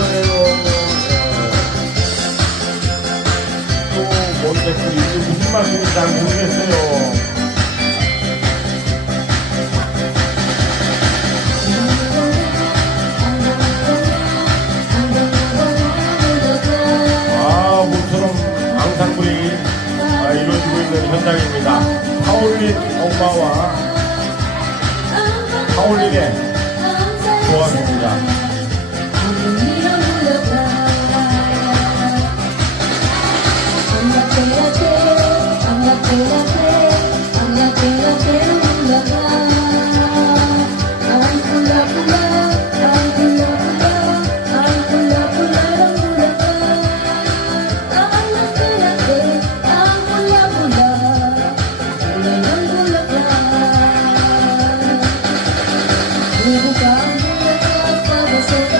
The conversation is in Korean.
거예요. 예. 또 모르겠고 이게 무슨 말인지 잘 모르겠어요. 아, 모처럼 앙상블이 아, 이루어지고 있는 현장입니다. 하울린 엄마와 하울린의 조합입니다. Bukan bulan apa